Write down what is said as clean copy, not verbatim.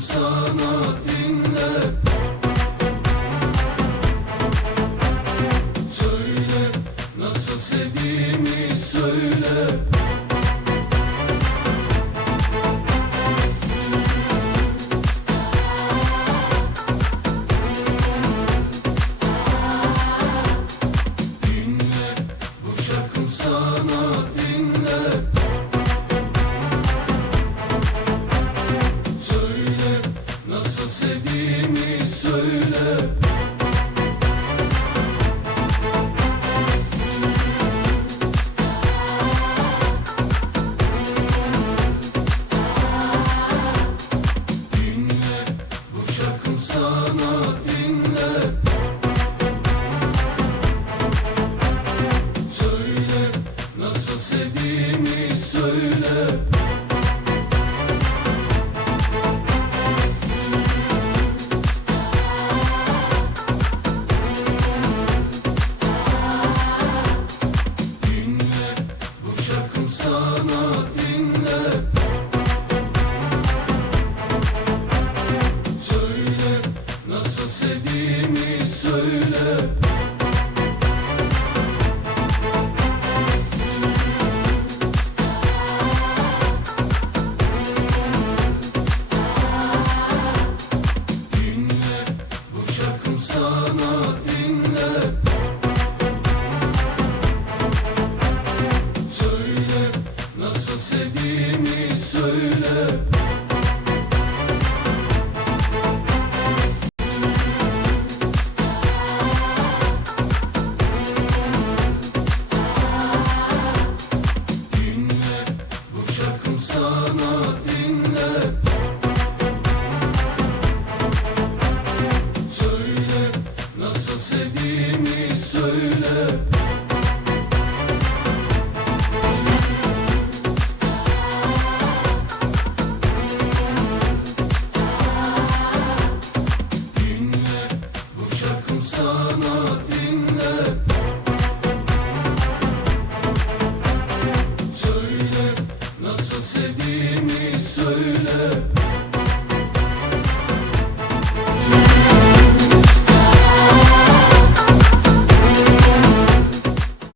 sana dinle. Söyle nasıl sevdiğimi söyle. Dinle bu şarkım sana dinle. Söyle nasıl sevdiğimi söyle. Dinle bu şarkım sana dinle. Söyle nasıl sevdiğimi söyle. Dinle bu şarkım sana dinle. Söyle nasıl sevdiğimi söyle. Dinle bu şarkım sana dinle. Söyle nasıl sevdiğimi söyle.